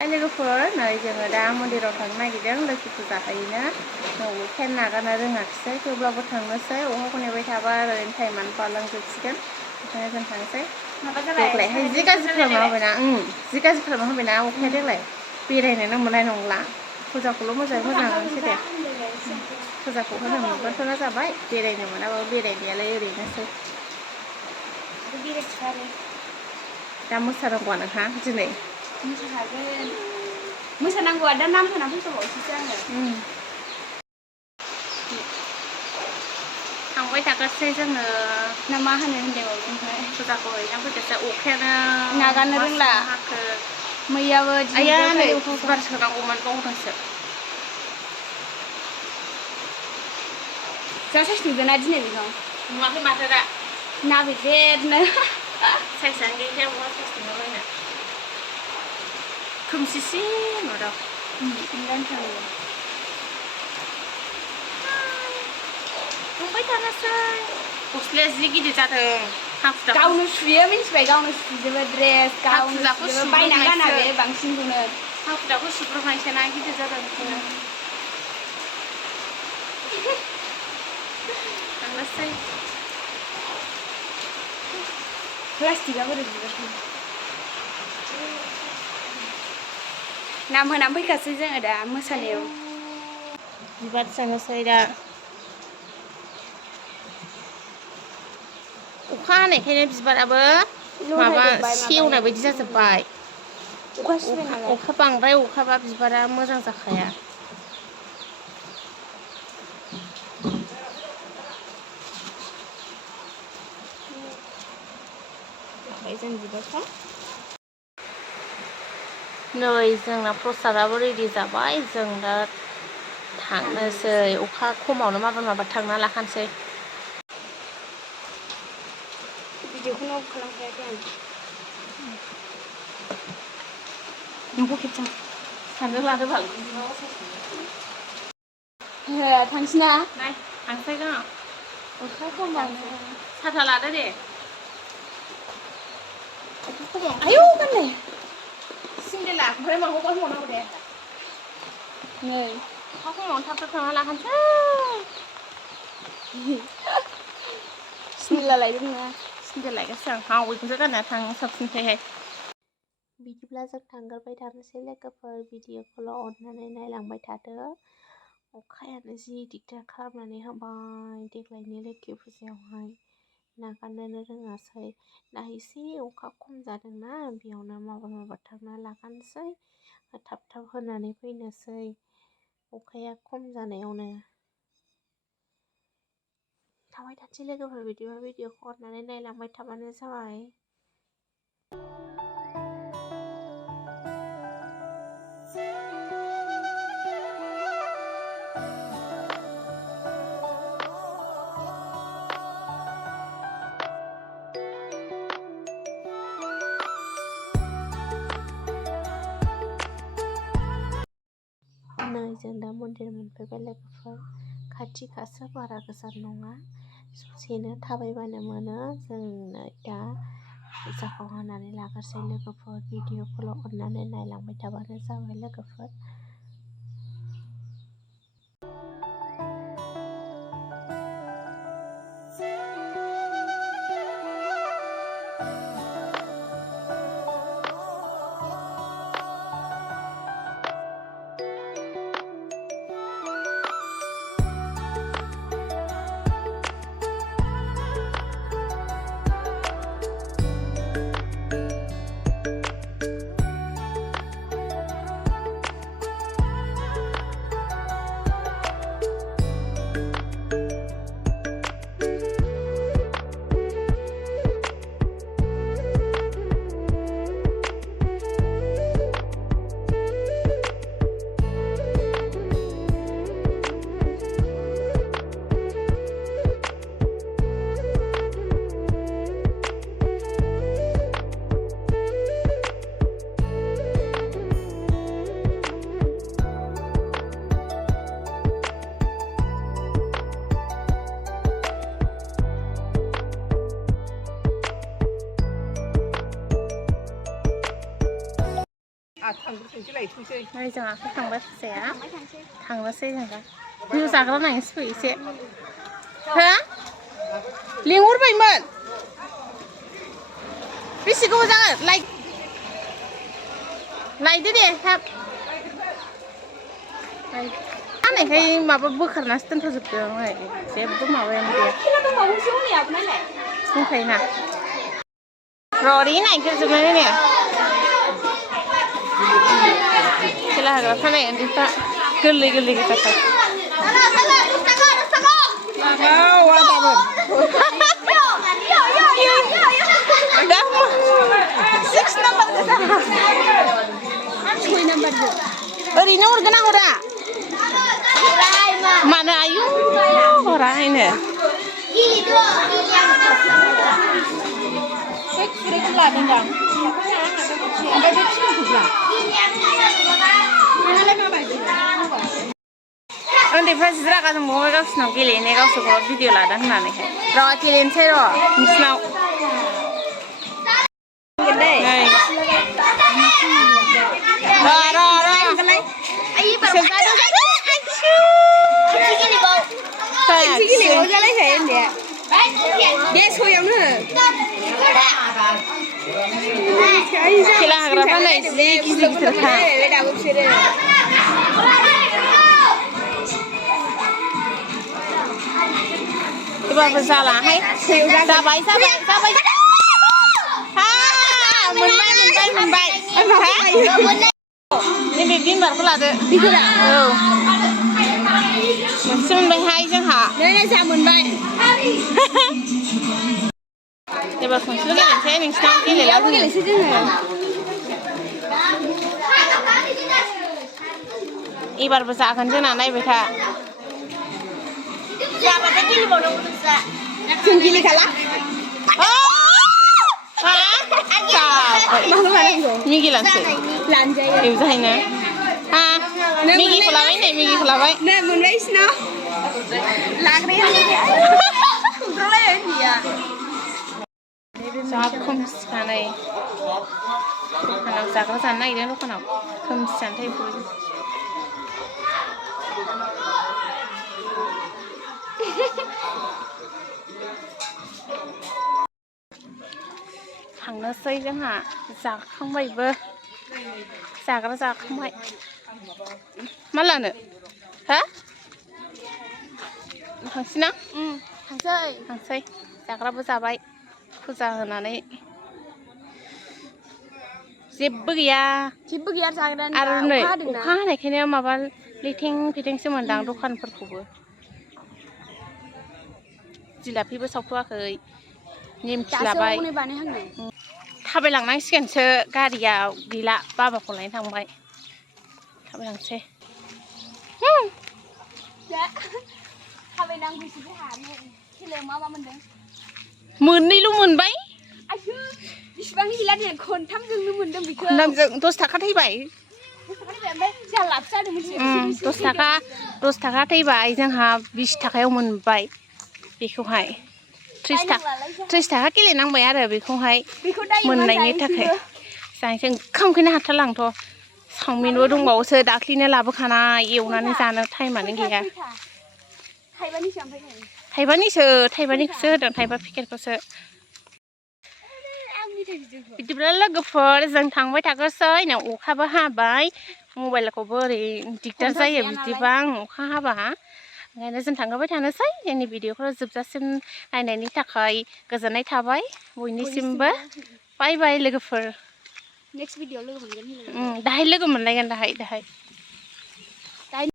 लोगोफोर नै जोङो दा मन्दिराव थांनो नागिरदों लोखि फुजा खायोना न'आव फेन नागारनो रोङाखिसै थेवब्लाबो थांनोसै अखाखौ नेबाय थाबा ओरैनो टाइमानो बारलांजोबसिगोन ओंखायनो जों थांनोसै देग्लायहाय जि गाज्रि खालामना होबायना जि गाज्रि खालामना होबायना अखाया देग्लाय बेरायनोनो मोननाय नंला फुजाखौल' मोजाङै मोजां होनोसै दे फुजाखौ होनो मोनबाथ'ना जाबाय बेरायनो मोनाबाबो बेरायनायालाय ओरैनोसै दा मोसानांगौआ नोंहा दिनै मोसाखागोन मोसानांगौआ दा नाम होना फैखाबावसैसो आङो थांबाय थागासै जोङो ना मा होनो होनदों ओमफ्राय फुजाखौ हैना फैगासै अखायानो नागारनो रोंला हाखो मैयाबो आया नै बिबार सोनांगौमोन बावदोंसो जा साइस नुदोंना दिनै बेखौ नुवाखै माथो दा नाबिदेरनो साइसआनो गैखाया बहा साइस नुलाबायनो खोमसिसि नुदों थांबाय थानोसै गस्लाया जि गिदिर जादों गावनो सुयो मिन्थिबाय गावनो सुजोबो ड्रेस गावनो सुजोबो बायना गाना बे बांसिनखौनो हाखुदाखौ सुब्रबनायसो ना गिदिर जादों बिदिनो थांनोसै प्लास्टिकआ बोरै बिबारखौ नाम होनानै फैखासै जोङो दा मोसानायाव बिबार सोनोसै दा अखा हानायखायनो बिबाराबो माबा सेवनाय बायदि जाजोब्बाय अखा बांद्राय अखाबा बिबारा मोजां जाखाया जों बिबारखौ नै जोंना प्रसादाबो रेडि जाबाय जों दा थांनोसै अखा खमावनो माबा थांना लाखानोसै भिडिअखौनो अफ खालामखायाखै आं नोंखौ खेबसां सानदों लादो बाल थांसैना थांसै जोङो अखा खमावनो साथा लादो दे अखा खमाव आयौ गाननो सिन्देला ओमफ्राय माखौ गानबावनांगौ दे नै अखा खमावनो थाब थांना लाखानोसै सिन्देला लायदों नोङा सिन्देल लायगासै आं हावैखौसो गानना थांनो साबसिनखायहाय बिदिब्ला जों थांगोरबाय थानोसै लोगोफोर भिडिअखौल' अननानै नायलांबाय थादो अखायानो जि दिगदार खालामनानै होबाय देग्लायनि लोखि फुजायावहाय नागारनोनो रोङासै दा एसे अखा खम जादोंना बेयावनो माबा थांना लाखानोसै थाब थाब होनानै फैनोसै अखाया खम जानायावनो थांबाय थानोसै लोगोफोर बिदिबा भिडिअखौ अननानै नायलांबाय थाबानो जाबाय नै जों दा मन्दिर मोनफैबाय लोगोफोर खाथिखासो बारा गोजान नङा ससेनो थाबायबानो मोनो जों दा फुजाखौ होनानै लाग्रोसै लोगोफोर भिडिअखौल' अननानै नायलांबाय थाबानो जाबाय लोगोफोर नै जोंहा थांबाय फिसाया थांनोसै जोंहा भिउ जाग्रा नायनोसै एसे हो लिंहरबायमोन बेसे गोबाव जागोन लायदो दे थाब हानायखाय माबा बोखारनासो दोनथ'जोबदों जेबो माबायानो गैया दंखायोना र'रि नायग्रोजोबनानै ने खेला होग्राफ्रा नै उन्दैफ्रा गोरलै गोरलै गोजाथार ओरैनो हरगोन ना हरा मानो आयु हरा हायनो खुरैखौ लादोंदां ओमफ्राय बे फिल्मखौब्ला उन्दैफ्रा जि रागा जोंबावबाय गावसिनाव गेलेनाय गावसोरखौ भिडिअ लादों होननानैहाय र' गेलेनोसै र' नोंसिनाव खेला होग्राफ्रा नै जि गिदिर गिदिरखा एबारबो जालाहाय जाबाय मोनबाय नैबे बिमारखौ लादो औ मोनसे मोनबायहाय जोंहा जा मोनबाय एबार खनसेल' गेलेनोसै नोंसिनाव गेलेला गेलेनोसै जोङो एबारबो जागोन जोंना नायबाय था जाबाथाय गेलेबावनांगौ नोंस्रा जों गेलेखाला मिगि लानोसै लानजायो जाहैनो मिगिखौ लाबाय नै मिगिखौ लाबाय मोनबाय सिनाव लाग्राया जा खोमसिखानै दखानाव जाग्रा जानो नागिरदों दखानाव खोमसियानो थायो थांनोसै जोंहा जाखांबायबो जाग्रा जाखांबाय मा लानो हा थांसै ना थांसै जाग्राबो जाबाय फुजा होनानै जेबो गैया आरो नै अखा हानायखायनो माबा लेथें फेथेंसो मोनदां दखानफोरखौबो जिलापिबो सावथ'वाखै नेमखि लाबाय थाबायलांनांसिगोनसो गारियाव गैला बाबाखौ लायनो थांबाय थाबायलांसै मोननैल' मोनबाय बिसिबां गैला दे खनथामजोंनो मोनदों बेखौ खनथामजों 10 थाखा थैबाय 10 थाखा थैबाय जोंहा 20 थाखायाव मोनबाय बेखौहाय 30 थाखा गेलेनांबाय आरो बेखौहाय मोननायनि थाखाय जायजों ओंखाम उखैनो हाथारलांथ' चावमिनबो दंबावोसो दाख्लिनो लाबोखानाय एवनानै जानो टाइमानो गैया थाइबानिखौसो होदों थाइबा पेकेटखौसो बिदिब्ला लोगोफोर जों थांबाय थागोसै नै अखाबो हाबाय मबाइलखौबो ओरै दिगदार जायो बिदिबा अखा हाबा ओंखायनो जों थांबाय थानोसै जोंनि भिडिअखौ जोबजासिम नायनायनि थाखाय गोजोननाय थाबाय बयनिसिमबो बाय बाय लोगोफोर नेक्स्ट भिडिअ लोगो मोनगोन दाहाय लोगो मोनलायगोन दाहाय